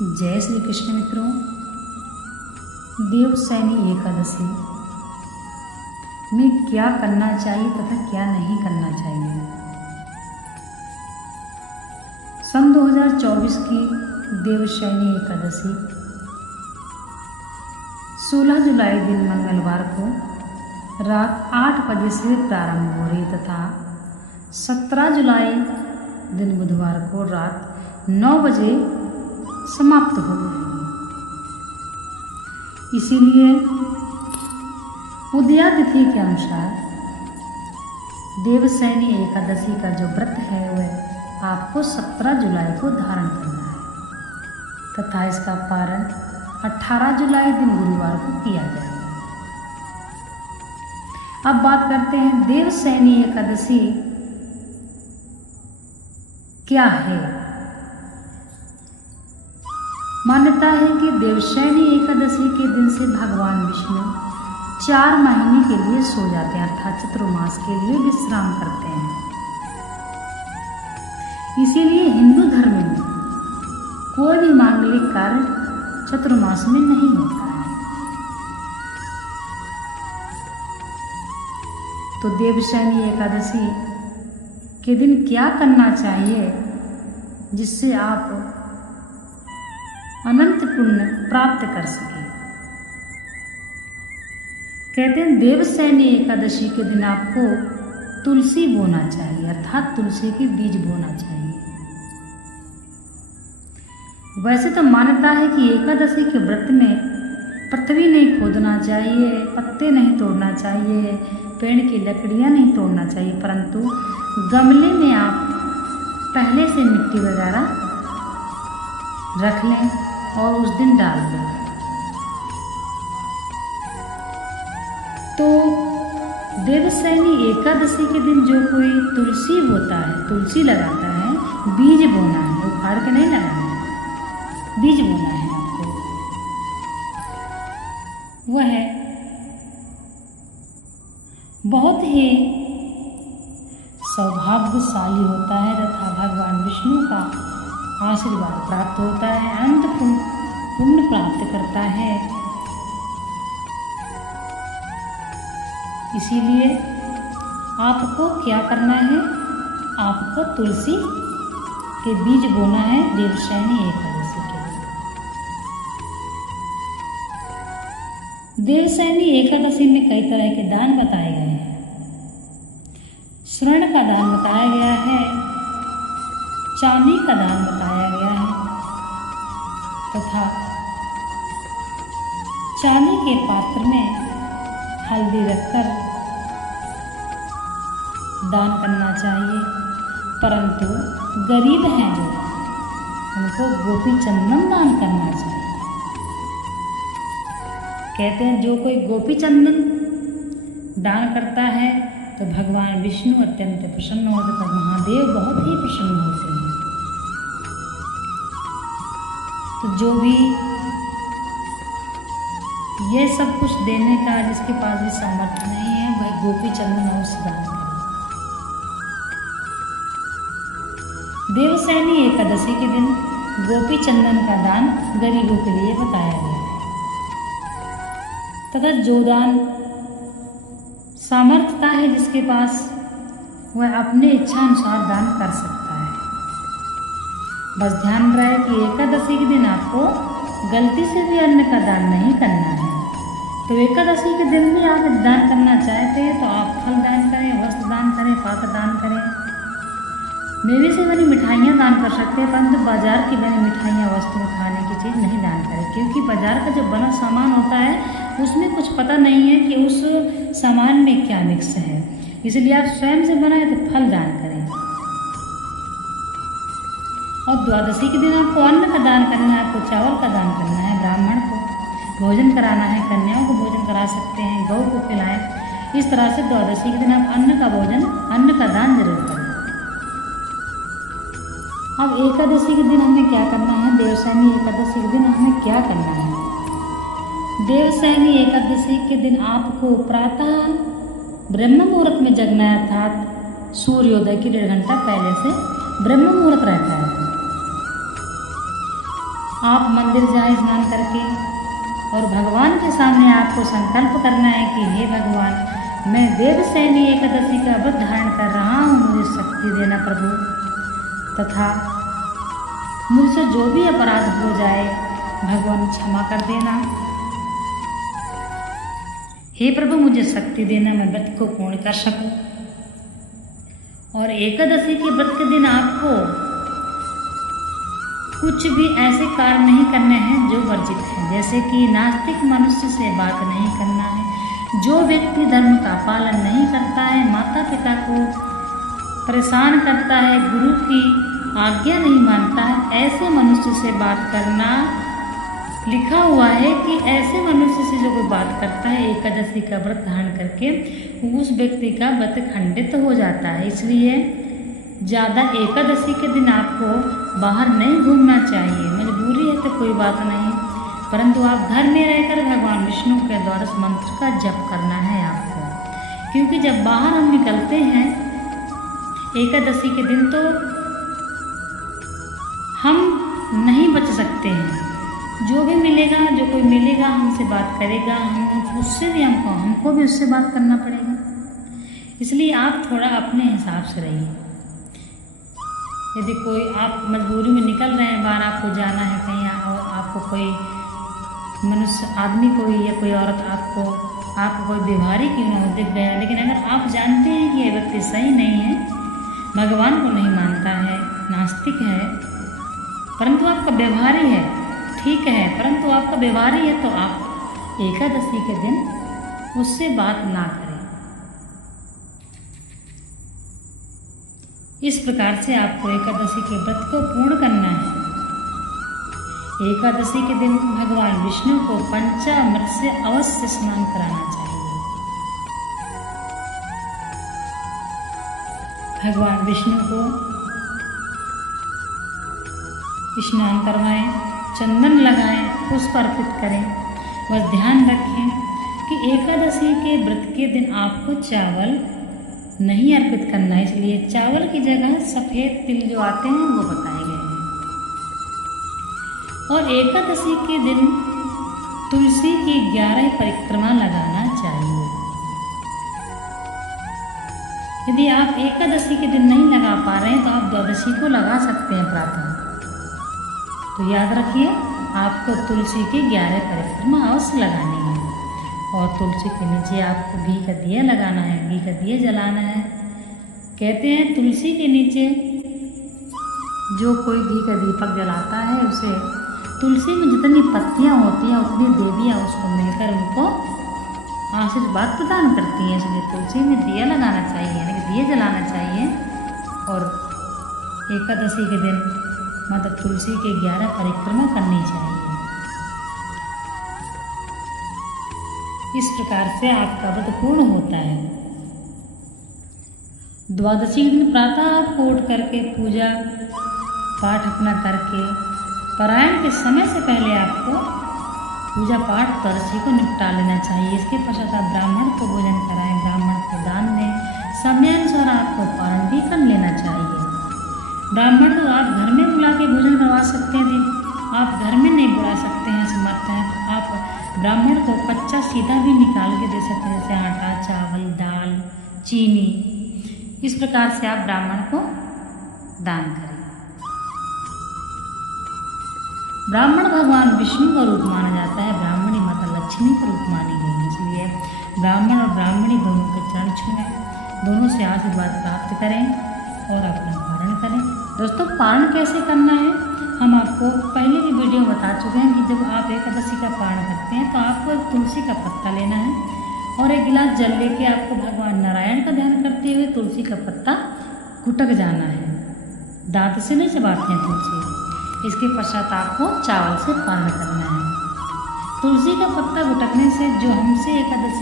जय श्री कृष्ण मित्रों। देवशयनी एकादशी में क्या करना चाहिए तथा क्या नहीं करना चाहिए। सन 2024 की देवशयनी एकादशी 16 जुलाई दिन मंगलवार को रात 8 बजे से प्रारंभ हो रही तथा 17 जुलाई दिन बुधवार को रात 9 बजे समाप्त हो गई। इसीलिए उदया तिथि के अनुसार देवशयनी एकादशी का जो व्रत है वह आपको 17 जुलाई को धारण करना है तथा इसका पारण 18 जुलाई दिन गुरुवार को किया जाएगा। अब बात करते हैं देवशयनी एकादशी क्या है। मान्यता है कि देवशयनी एकादशी के दिन से भगवान विष्णु 4 महीने के लिए सो जाते हैं अर्थात चतुर्मास के लिए विश्राम करते हैं। इसीलिए हिंदू धर्म में कोई भी मांगलिक कार्य चतुर्मास में नहीं होता है। तो देवशयनी एकादशी के दिन क्या करना चाहिए जिससे आप अनंत पुण्य प्राप्त कर सके। कहते हैं देवशयनी एकादशी के दिन आपको तुलसी बोना चाहिए अर्थात तुलसी के बीज बोना चाहिए। वैसे तो मान्यता है कि एकादशी के व्रत में पृथ्वी नहीं खोदना चाहिए, पत्ते नहीं तोड़ना चाहिए, पेड़ की लकड़ियां नहीं तोड़ना चाहिए, परंतु गमले में आप पहले से मिट्टी वगैरह रख लें और उस दिन डाल दें। तो देवशयनी एकादशी के दिन जो कोई तुलसी होता है, तुलसी लगाता है, बीज बोना है, उखाड़ के नहीं लगाना है, बीज बोना है आपको। वह बहुत ही सौभाग्यशाली होता है तथा भगवान विष्णु का आशीर्वाद प्राप्त होता है, अनंत पुण्य प्राप्त करता है। इसीलिए आपको क्या करना है, आपको तुलसी के बीज बोना है देवशयनी एकादशी के दिन। देवशयनी एकादशी में कई तरह के दान बताए गए हैं। स्वर्ण का दान बताया गया है, चांदी का दान बताया गया है तथा चांदी के पात्र में हल्दी रखकर दान करना चाहिए। परंतु गरीब हैं जो, उनको गोपी चंदन दान करना चाहिए। कहते हैं जो कोई गोपी चंदन दान करता है तो भगवान विष्णु अत्यंत प्रसन्न होते तथा महादेव बहुत ही प्रसन्न होते हैं। तो जो भी ये सब कुछ देने का जिसके पास भी सामर्थ्य नहीं है वह गोपी चंदन अवश्य दान करें। देवशयनी एकादशी के दिन गोपी चंदन का दान गरीबों के लिए बताया गया है तथा जो दान सामर्थ्यता है जिसके पास वह अपने इच्छा अनुसार दान कर सकता है। बस ध्यान रहे कि एकादशी के दिन आपको गलती से भी अन्न का दान नहीं करना है। तो एकादशी के दिन भी आप दान करना चाहते हैं तो आप फल दान करें, वस्त्र दान करें, पात्र दान करें, मेवे से बनी मिठाइयाँ दान कर सकते हैं, परंतु बाजार की बनी मिठाइयाँ वस्तु खाने की चीज़ नहीं दान करें, क्योंकि बाजार का जो बना सामान होता है उसमें कुछ पता नहीं है कि उस सामान में क्या मिक्स है। इसलिए आप स्वयं से बनाए तो फल दान करें। और द्वादशी के दिन आपको अन्न का दान करना है, आपको चावल का दान करना है, ब्राह्मण को भोजन कराना है, कन्याओं को भोजन करा सकते हैं, गौ को खिलाएं। इस तरह से द्वादशी के दिन आप अन्न का दान जरूर करें। अब एकादशी के दिन हमें क्या करना है, देवशयनी एकादशी के दिन हमें क्या करना है। देवशयनी एकादशी के दिन आपको प्रातः ब्रह्म मुहूर्त में जगना है अर्थात सूर्योदय के 1.5 घंटा पहले से ब्रह्म मुहूर्त रहता है। आप मंदिर जाएं स्नान करके और भगवान के सामने आपको संकल्प करना है कि हे भगवान, मैं देवशयनी एकादशी का व्रत धारण कर रहा हूँ, मुझे शक्ति देना प्रभु, तथा मुझसे जो भी अपराध हो जाए भगवान क्षमा कर देना। हे प्रभु, मुझे शक्ति देना, मैं व्रत को पूर्ण कर सकूं। और एकादशी के व्रत के दिन आपको कुछ भी ऐसे कार्य नहीं करने हैं जो वर्जित हैं, जैसे कि नास्तिक मनुष्य से बात नहीं करना है, जो व्यक्ति धर्म का पालन नहीं करता है, माता पिता को परेशान करता है, गुरु की आज्ञा नहीं मानता है, ऐसे मनुष्य से बात करना। लिखा हुआ है कि ऐसे मनुष्य से जो कोई बात करता है एकादशी का व्रत धारण करके, उस व्यक्ति का व्रत खंडित हो जाता है। इसलिए ज़्यादा एकादशी के दिन आपको बाहर नहीं घूमना चाहिए। मजबूरी है तो कोई बात नहीं, परंतु आप घर में रहकर भगवान विष्णु के द्वारा मंत्र का जप करना है आपको, क्योंकि जब बाहर हम निकलते हैं एकादशी के दिन तो हम नहीं बच सकते हैं। जो भी मिलेगा, जो कोई मिलेगा हमसे बात करेगा, हम उससे भी हमको भी उससे बात करना पड़ेगा। इसलिए आप थोड़ा अपने हिसाब से रहिए। यदि कोई आप मजबूरी में निकल रहे हैं बाहर, आपको जाना है कहीं और आपको कोई मनुष्य आदमी कोई या कोई औरत आपको कोई व्यवहारी क्यों ना हो दिख गया, लेकिन अगर आप जानते हैं कि ये व्यक्ति सही नहीं है, भगवान को नहीं मानता है, नास्तिक है, परंतु आपका व्यवहारी है, ठीक है, परंतु आपका व्यवहारी है, तो आप एकादशी के दिन उससे बात ना करें। इस प्रकार से आपको एकादशी के व्रत को पूर्ण करना है। एकादशी के दिन भगवान विष्णु को पंचामृत से अवश्य स्नान कराना चाहिए। भगवान विष्णु को स्नान करवाएं, चंदन लगाएं, पुष्प अर्पित करें। बस ध्यान रखें कि एकादशी के व्रत के दिन आपको चावल नहीं अर्पित करना है, इसलिए चावल की जगह सफ़ेद तिल जो आते हैं वो बताए गए हैं। और एकादशी के दिन तुलसी की 11 परिक्रमा लगाना चाहिए। यदि आप एकादशी के दिन नहीं लगा पा रहे हैं तो आप द्वादशी को लगा सकते हैं प्रातः। तो याद रखिए, आपको तुलसी की 11 परिक्रमा अवश्य लगानी है। और तुलसी के नीचे आपको घी का दिया लगाना है, घी का दिया जलाना है। कहते हैं तुलसी के नीचे जो कोई घी का दीपक जलाता है, उसे तुलसी में जितनी पत्तियां होती हैं उतनी देवियां उसको मिलकर उनको आशीर्वाद प्रदान करती हैं। इसलिए तुलसी में दिया लगाना चाहिए, यानी कि दिया जलाना चाहिए। और एकादशी के दिन मतलब तुलसी के 11 परिक्रमा करनी चाहिए। इस प्रकार से आपका व्रत पूर्ण होता है। द्वादशी के दिन प्रातः आपको उठ करके पूजा पाठ अपना करके पारायण के समय से पहले आपको पूजा पाठ द्वादशी को निपटा लेना चाहिए। इसके पश्चात आप ब्राह्मण को भोजन कराएं, ब्राह्मण को दान दें। समयानुसार आपको पारण भी कर लेना चाहिए। ब्राह्मण तो आप घर में बुला के भोजन करवा सकते हैं, आप घर में नहीं बुला सकते हैं, समर्थ हैं, तो आप ब्राह्मण को कच्चा सीधा भी निकाल के दे सकते हैं, जैसे आटा, चावल, दाल, चीनी। इस प्रकार से आप ब्राह्मण को दान करें। ब्राह्मण भगवान विष्णु का रूप माना जाता है, ब्राह्मणी माता लक्ष्मी का रूप मानी गई है। इसलिए ब्राह्मण और ब्राह्मणी दोनों के चरण छूएं, दोनों से आशीर्वाद प्राप्त करें और अपना पारण करें। दोस्तों, पारण कैसे करना है हम आपको पहले की वीडियो में बता चुके हैं कि जब आप एकादशी का पारण करते हैं तो आपको एक तुलसी का पत्ता लेना है और एक गिलास जल लेके आपको भगवान नारायण का ध्यान करते हुए तुलसी का पत्ता गुटक जाना है। दांत से नहीं चबाते हैं तुलसी। इसके पश्चात आपको चावल से पारण करना है। तुलसी का पत्ता गुटकने से जो हमसे एकादशी